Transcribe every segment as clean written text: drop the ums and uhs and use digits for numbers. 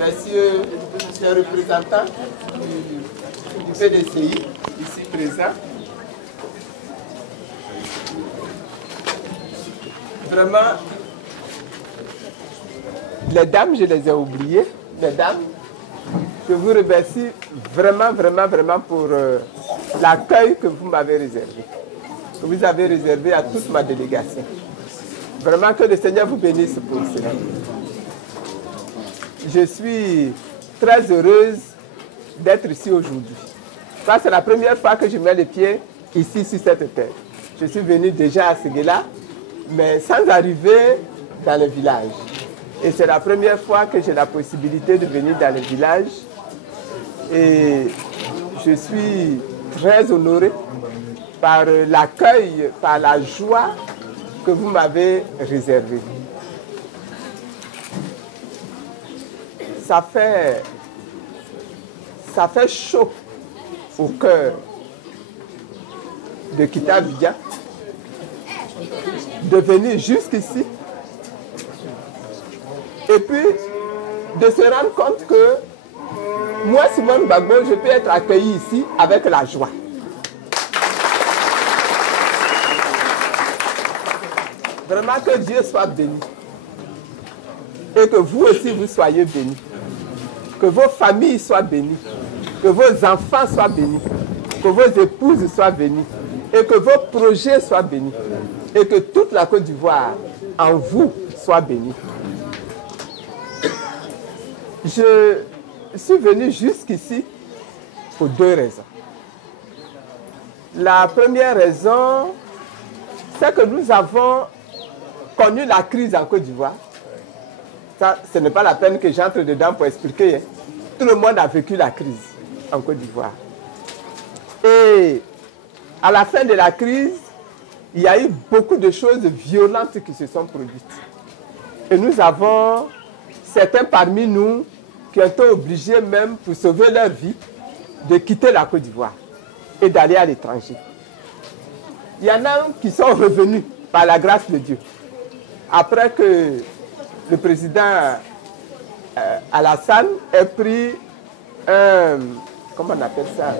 messieurs les représentants du PDCI, ici présents. Vraiment, les dames, je les ai oubliées, mesdames. Je vous remercie vraiment pour l'accueil que vous m'avez réservé, que vous avez réservé à toute ma délégation. Vraiment que le Seigneur vous bénisse pour cela. Je suis très heureuse d'être ici aujourd'hui. Ça, c'est la première fois que je mets les pieds ici sur cette terre. Je suis venu déjà à Séguéla, mais sans arriver dans le village. Et c'est la première fois que j'ai la possibilité de venir dans le village. Et je suis très honoré par l'accueil, par la joie que vous m'avez réservée. Ça fait chaud au cœur de quitter Abidjan, de venir jusqu'ici, et puis de se rendre compte que moi, Simone Gbagbo, je peux être accueilli ici avec la joie. Vraiment que Dieu soit béni. Et que vous aussi, vous soyez bénis. Que vos familles soient bénies. Que vos enfants soient bénis. Que vos épouses soient bénies. Et que vos projets soient bénis. Et que toute la Côte d'Ivoire, en vous, soit bénie. Je suis venu jusqu'ici pour deux raisons. La première raison, c'est que nous avons connu la crise en Côte d'Ivoire. Ça, ce n'est pas la peine que j'entre dedans pour expliquer. Hein. Tout le monde a vécu la crise en Côte d'Ivoire. Et à la fin de la crise, il y a eu beaucoup de choses violentes qui se sont produites. Et nous avons certains parmi nous qui ont été obligés même, pour sauver leur vie, de quitter la Côte d'Ivoire et d'aller à l'étranger. Il y en a qui sont revenus par la grâce de Dieu. Après que le président Alassane ait pris comment on appelle ça,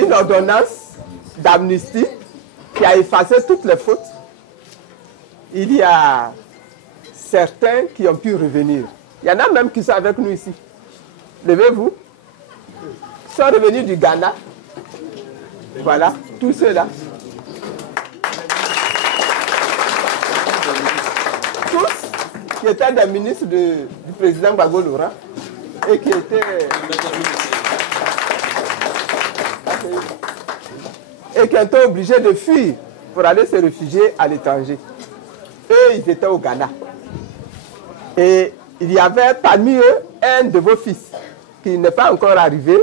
une ordonnance d'amnistie qui a effacé toutes les fautes, il y a certains qui ont pu revenir. Il y en a même qui sont avec nous ici. Levez-vous. Ils sont revenus du Ghana. Voilà, tous ceux-là. Tous qui étaient des ministres du président Gbagbo Laurent et qui étaient... et qui étaient obligés de fuir pour aller se réfugier à l'étranger. Eux, ils étaient au Ghana. Et il y avait parmi eux un de vos fils qui n'est pas encore arrivé,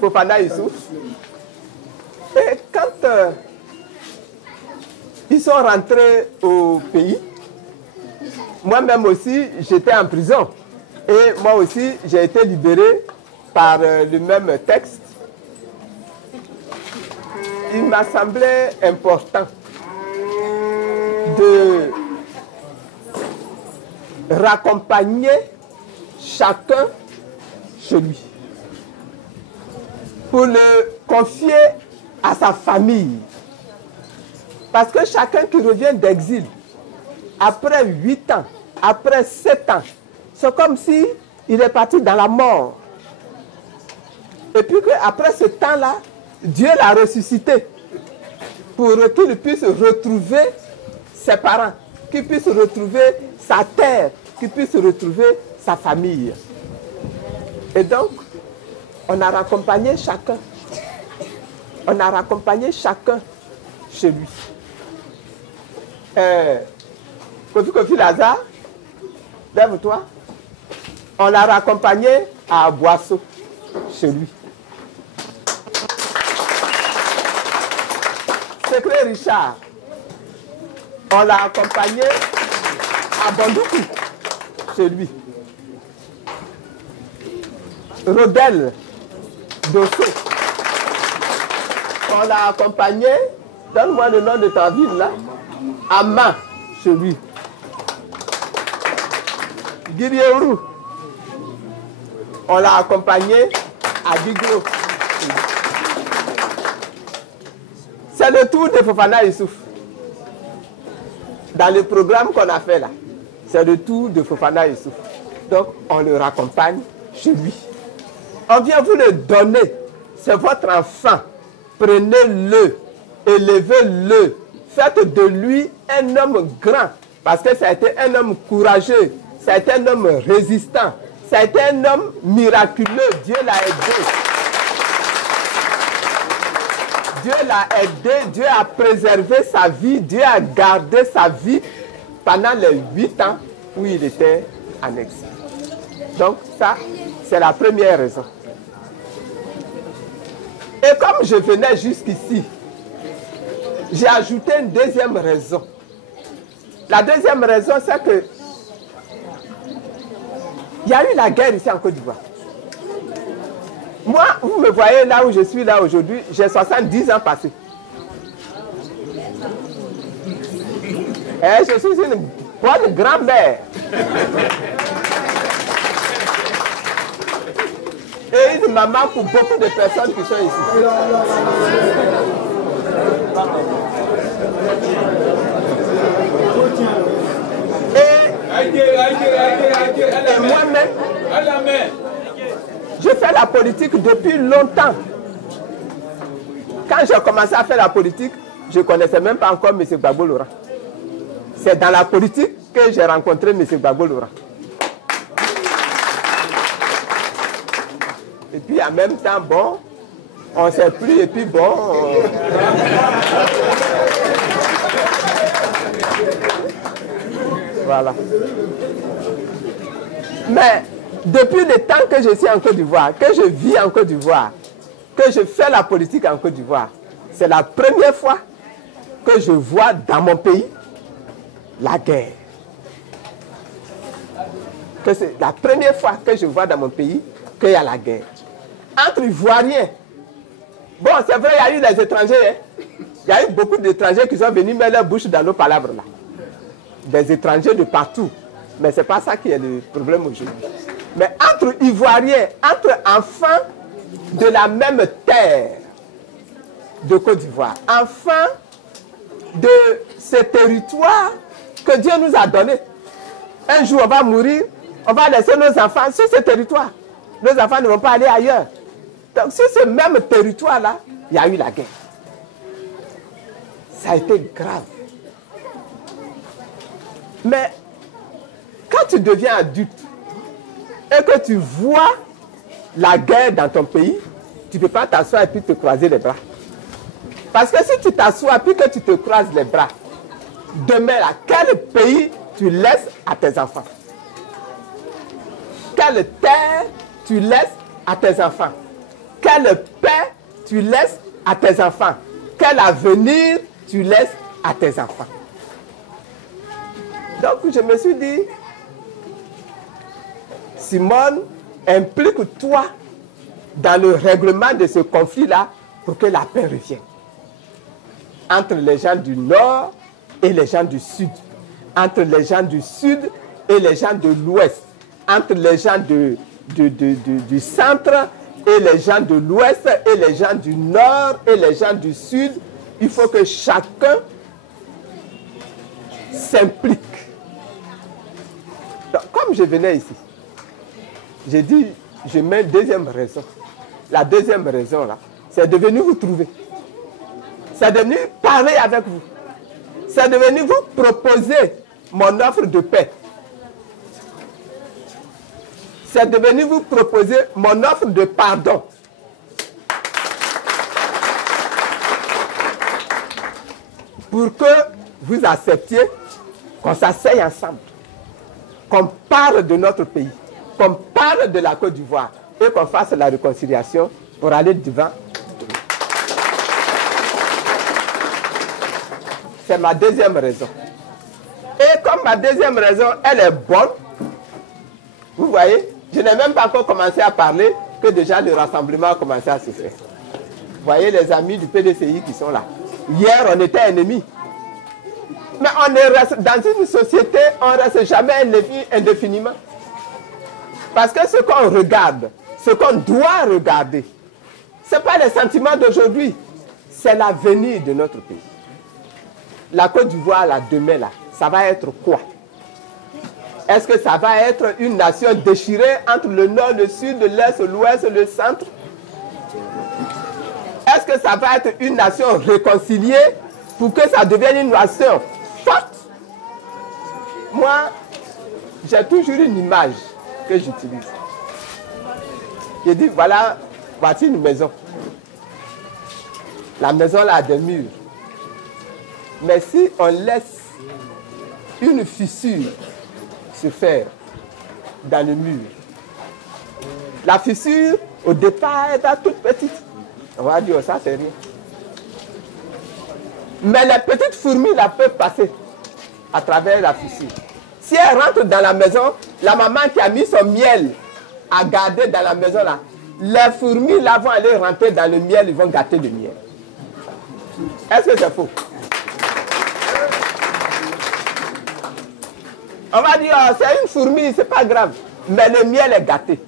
Fofana Youssouf. Et quand ils sont rentrés au pays, moi-même aussi, j'étais en prison. Et moi aussi, j'ai été libéré par le même texte. Il m'a semblé important de raccompagner chacun chez lui pour le confier à sa famille. Parce que chacun qui revient d'exil, après 8 ans, après 7 ans, c'est comme si il est parti dans la mort. Et puis qu'après ce temps-là, Dieu l'a ressuscité pour qu'il puisse retrouver ses parents, qu'il puisse retrouver sa terre, qu'il puisse retrouver sa famille. Et donc, on a raccompagné chacun. On a raccompagné chacun chez lui. Kofi Lazare, lève-toi. On l'a raccompagné à Boisseau, chez lui. Secret Richard, on l'a accompagné à Bandoukou, chez lui. Rodel Dosso, on l'a accompagné, donne-moi le nom de ta ville là, Amma, chez lui. Guirieourou, On l'a accompagné à Biglo. C'est le tour de Fofana Youssouf. Dans le programme qu'on a fait là, c'est le tour de Fofana Youssouf. Donc, on le raccompagne chez lui. On vient vous le donner. C'est votre enfant. Prenez-le, élevez-le. Faites de lui un homme grand. Parce que ça a été un homme courageux. Ça a été un homme résistant. Ça a été un homme miraculeux. Dieu l'a aidé. Dieu l'a aidé. Dieu a préservé sa vie. Dieu a gardé sa vie pendant les 8 ans où il était en exil. Donc ça, c'est la première raison. Et comme je venais jusqu'ici, j'ai ajouté une deuxième raison. La deuxième raison, c'est que il y a eu la guerre ici en Côte d'Ivoire. Moi, vous me voyez là où je suis là aujourd'hui, j'ai 70 ans passés. Et je suis une bonne grand-mère. Et une maman pour beaucoup de personnes qui sont ici. Et moi-même, je fais la politique depuis longtemps. Quand j'ai commencé à faire la politique, je ne connaissais même pas encore M. Gbagbo Laurent. C'est dans la politique que j'ai rencontré M. Gbagbo Laurent. Et puis en même temps, bon, on ne sait plus, et puis bon... Voilà. Mais depuis le temps que je suis en Côte d'Ivoire, que je vis en Côte d'Ivoire, que je fais la politique en Côte d'Ivoire, c'est la première fois que je vois dans mon pays la guerre. Que c'est la première fois que je vois dans mon pays qu'il y a la guerre. Entre Ivoiriens, bon, c'est vrai, il y a eu les étrangers, hein. Il y a eu beaucoup d'étrangers qui sont venus mettre leur bouche dans nos palabres là. Des étrangers de partout. Mais ce n'est pas ça qui est le problème aujourd'hui. Mais entre Ivoiriens, entre enfants de la même terre de Côte d'Ivoire, enfants de ce territoire que Dieu nous a donné. Un jour, on va mourir, on va laisser nos enfants sur ce territoire. Nos enfants ne vont pas aller ailleurs. Donc, sur ce même territoire-là, il y a eu la guerre. Ça a été grave. Mais quand tu deviens adulte et que tu vois la guerre dans ton pays, tu ne peux pas t'asseoir et puis te croiser les bras. Parce que si tu t'assois et puis que tu te croises les bras, demain, là, quel pays tu laisses à tes enfants? Quelle terre tu laisses à tes enfants? Quelle paix tu laisses à tes enfants? Quel avenir tu laisses à tes enfants? Donc je me suis dit, Simone, implique-toi dans le règlement de ce conflit-là pour que la paix revienne. Entre les gens du Nord et les gens du Sud. Entre les gens du Sud et les gens de l'Ouest. Entre les gens du Centre et les gens de l'Ouest et les gens du Nord et les gens du Sud. Il faut que chacun s'implique. Donc, comme je venais ici, j'ai dit, je mets une deuxième raison. La deuxième raison, là, c'est de venir vous trouver. C'est de venir parler avec vous. C'est de venir vous proposer mon offre de paix. C'est de venir vous proposer mon offre de pardon. Pour que vous acceptiez qu'on s'asseye ensemble, qu'on parle de notre pays, qu'on parle de la Côte d'Ivoire et qu'on fasse la réconciliation pour aller devant. C'est ma deuxième raison. Et comme ma deuxième raison, elle est bonne, vous voyez, je n'ai même pas encore commencé à parler que déjà le rassemblement a commencé à se faire. Vous voyez les amis du PDCI qui sont là. Hier, on était ennemis. Mais on est dans une société, on ne reste jamais ennemi indéfiniment. Parce que ce qu'on regarde, ce qu'on doit regarder, ce n'est pas les sentiments d'aujourd'hui, c'est l'avenir de notre pays. La Côte d'Ivoire, là, demain, là, ça va être quoi? Est-ce que ça va être une nation déchirée entre le nord, le sud, l'est, l'ouest, le centre? Est-ce que ça va être une nation réconciliée pour que ça devienne une nation forte? Moi, j'ai toujours une image que j'utilise. Je dis, voilà, voici une maison. La maison là a des murs. Mais si on laisse une fissure se faire dans le mur, la fissure, au départ, elle est toute petite. On va dire, ça, c'est rien. Mais les petites fourmis là peuvent passer à travers la fissure. Si elle rentre dans la maison, la maman qui a mis son miel à garder dans la maison là, les fourmis là vont aller rentrer dans le miel, ils vont gâter le miel. Est-ce que c'est faux? On va dire, oh, c'est une fourmi, c'est pas grave. Mais le miel est gâté.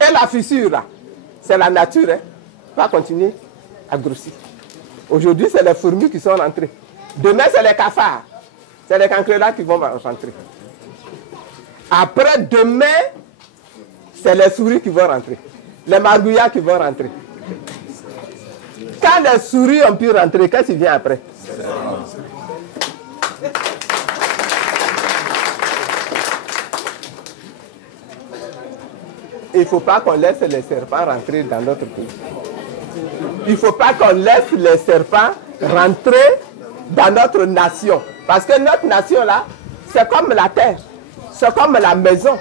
Et la fissure là, c'est la nature, hein, va continuer à grossir. Aujourd'hui, c'est les fourmis qui sont rentrées. Demain, c'est les cafards. C'est les cancrelats qui vont rentrer. Après, demain, c'est les souris qui vont rentrer. Les margouillards qui vont rentrer. Quand les souris ont pu rentrer, qu'est-ce qui vient après? Il ne faut pas qu'on laisse les serpents rentrer dans notre pays. Il ne faut pas qu'on laisse les serpents rentrer dans notre nation. Parce que notre nation là, c'est comme la terre. C'est comme la maison.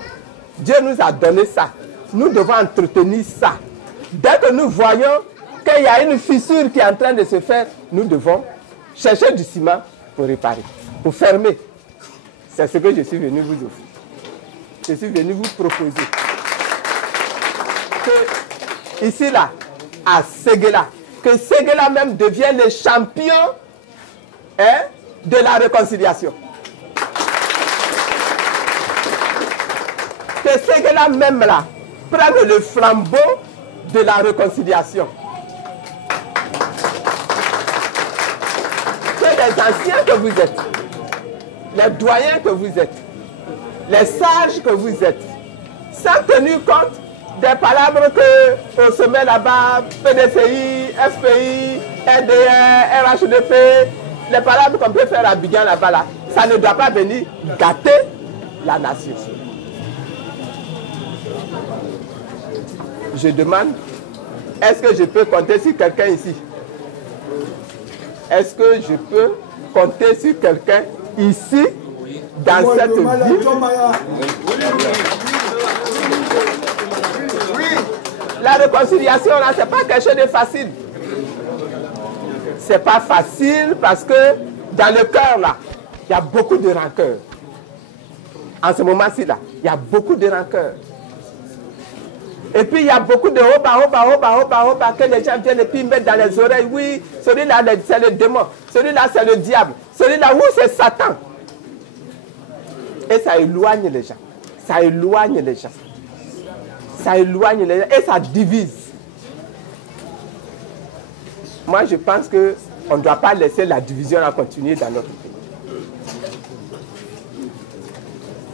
Dieu nous a donné ça. Nous devons entretenir ça. Dès que nous voyons qu'il y a une fissure qui est en train de se faire, nous devons chercher du ciment pour réparer, pour fermer. C'est ce que je suis venu vous offrir. Je suis venu vous proposer. Que ici, là, à Séguéla, que Séguéla même devienne le champion, hein, de la réconciliation. Que Séguéla même là prenne le flambeau de la réconciliation. Que les anciens que vous êtes, les doyens que vous êtes, les sages que vous êtes, sans tenir compte des palabres qu'on se met là-bas, PDCI, FPI, RDR, RHDP, les palabres qu'on peut faire à Abidjan là-bas, là, ça ne doit pas venir gâter la nation. Je demande, est-ce que je peux compter sur quelqu'un ici? Est-ce que je peux compter sur quelqu'un ici, dans cette ville? La réconciliation, là, ce n'est pas quelque chose de facile. Ce n'est pas facile parce que dans le cœur, là, il y a beaucoup de rancœur. En ce moment-ci, là, il y a beaucoup de rancœur. Et puis, il y a beaucoup de hoba, que les gens viennent et puis mettent dans les oreilles. Oui, celui-là, c'est le démon. Celui-là, c'est le diable. Celui-là, oui, c'est Satan. Et ça éloigne les gens. Ça éloigne les gens. Ça éloigne les gens et ça divise. Moi, je pense qu'on ne doit pas laisser la division à continuer dans notre pays.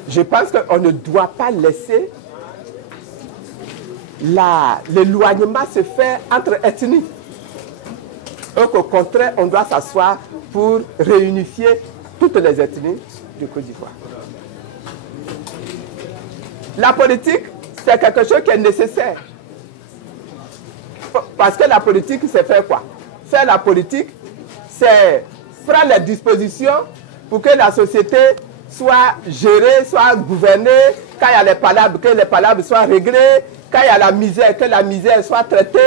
Je pense qu'on ne doit pas laisser l'éloignement se faire entre ethnies. Donc, au contraire, on doit s'asseoir pour réunifier toutes les ethnies du Côte d'Ivoire. La politique, c'est quelque chose qui est nécessaire. Parce que la politique, c'est faire quoi? Faire la politique, c'est prendre les dispositions pour que la société soit gérée, soit gouvernée. Quand il y a les palabres, que les palabres soient réglées. Quand il y a la misère, que la misère soit traitée.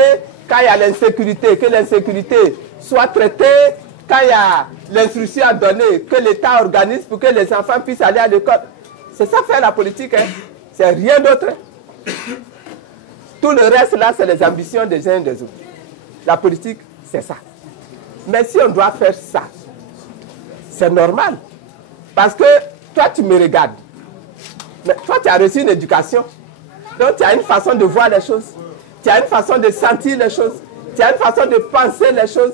Quand il y a l'insécurité, que l'insécurité soit traitée. Quand il y a l'instruction à donner, que l'État organise pour que les enfants puissent aller à l'école. C'est ça faire la politique, hein? C'est rien d'autre. Tout le reste là, c'est les ambitions des uns et des autres. La politique, c'est ça. Mais si on doit faire ça, c'est normal. Parce que toi, tu me regardes. Mais toi, tu as reçu une éducation. Donc, tu as une façon de voir les choses. Tu as une façon de sentir les choses. Tu as une façon de penser les choses.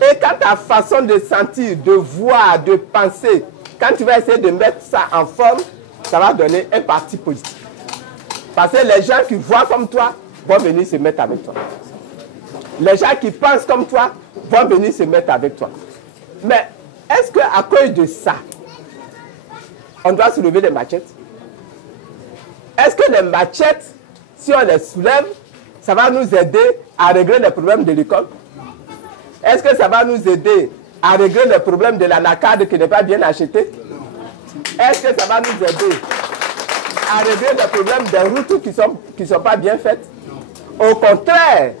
Et quand ta façon de sentir, de voir, de penser, quand tu vas essayer de mettre ça en forme, ça va donner un parti politique. Parce que les gens qui voient comme toi vont venir se mettre avec toi. Les gens qui pensent comme toi vont venir se mettre avec toi. Mais est-ce qu'à cause de ça, on doit soulever des machettes? Est-ce que les machettes, si on les soulève, ça va nous aider à régler les problèmes de l'école? Est-ce que ça va nous aider à régler les problèmes de la NACAD qui n'est pas bien achetée? Est-ce que ça va nous aider à régler les problèmes des routes qui sont pas bien faites? Au contraire,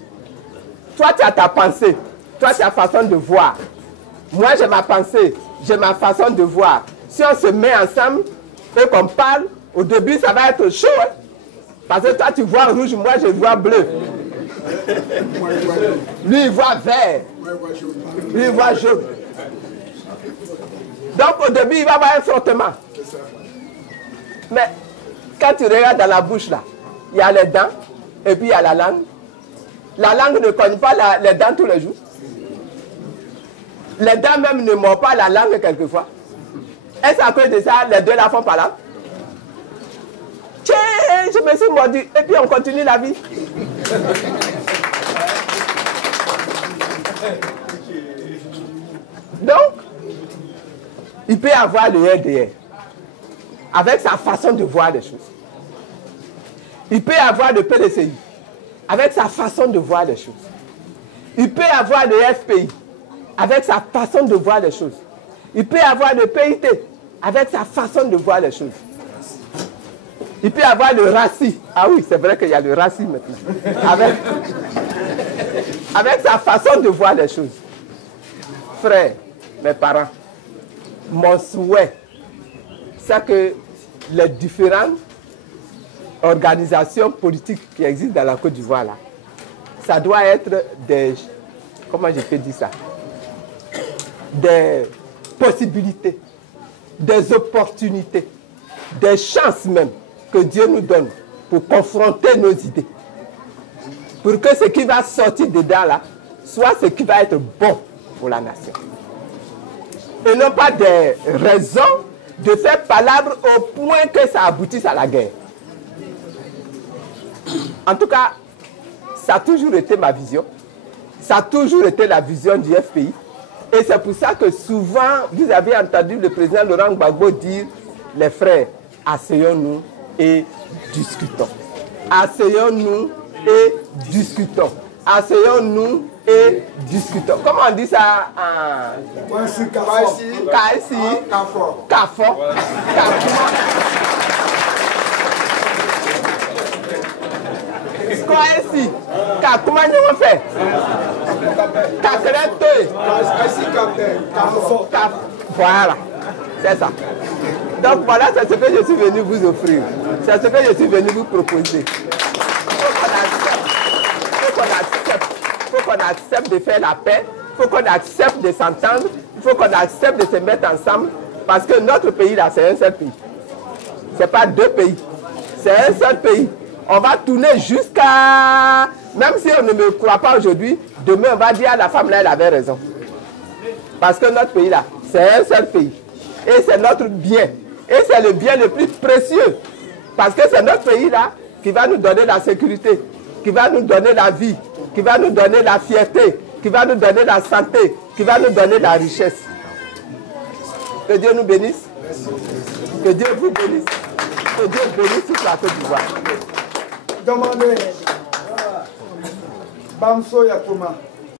toi tu as ta pensée, toi tu as ta façon de voir. Moi j'ai ma pensée, j'ai ma façon de voir. Si on se met ensemble et qu'on parle, au début ça va être chaud. Hein? Parce que toi tu vois rouge, moi je vois bleu. Lui il voit vert. Lui il voit jaune. Donc au début il va y avoir un frottement. Mais quand tu regardes dans la bouche là, il y a les dents et puis il y a la langue. La langue ne cogne pas les dents tous les jours. Les dents même ne mordent pas la langue quelquefois. Est-ce à cause de ça, les deux la font par là? Tiens, je me suis mordu. Et puis on continue la vie. Donc, il peut avoir le RDR avec sa façon de voir les choses. Il peut avoir le PDCI avec sa façon de voir les choses. Il peut avoir le FPI avec sa façon de voir les choses. Il peut avoir le PIT avec sa façon de voir les choses. Il peut avoir le RACI. Ah oui, c'est vrai qu'il y a le RACI maintenant. Avec sa façon de voir les choses. Frères, mes parents, mon souhait, c'est que les différentes organisations politiques qui existent dans la Côte d'Ivoire, là, ça doit être des, comment je peux dire ça, des possibilités, des opportunités, des chances même que Dieu nous donne pour confronter nos idées. Pour que ce qui va sortir dedans là, soit ce qui va être bon pour la nation. Et non pas des raisons de faire palabre au point que ça aboutisse à la guerre. En tout cas, ça a toujours été ma vision. Ça a toujours été la vision du FPI. Et c'est pour ça que souvent, vous avez entendu le président Laurent Gbagbo dire, les frères, asseyons-nous et discutons. Asseyons-nous et discutons. Asseyons-nous et discutons. Comment on dit ça en Kaïsi, Kafo, Kaïsi, comment on fait? Voilà, c'est ça. Donc voilà, c'est ce que je suis venu vous offrir. C'est ce que je suis venu vous proposer. Il faut qu'on accepte de faire la paix. Il faut qu'on accepte de s'entendre. Il faut qu'on accepte de se mettre ensemble. Parce que notre pays là, c'est un seul pays. Ce n'est pas deux pays. C'est un seul pays. On va tourner jusqu'à... Même si on ne me croit pas aujourd'hui, demain on va dire à la femme là, elle avait raison. Parce que notre pays là, c'est un seul pays. Et c'est notre bien. Et c'est le bien le plus précieux. Parce que c'est notre pays là qui va nous donner la sécurité, qui va nous donner la vie, qui va nous donner la fierté, qui va nous donner la santé, qui va nous donner la richesse. Que Dieu nous bénisse. Que Dieu vous bénisse. Que Dieu bénisse toute la Côte d'Ivoire. Demandez. Bamso Yakuma.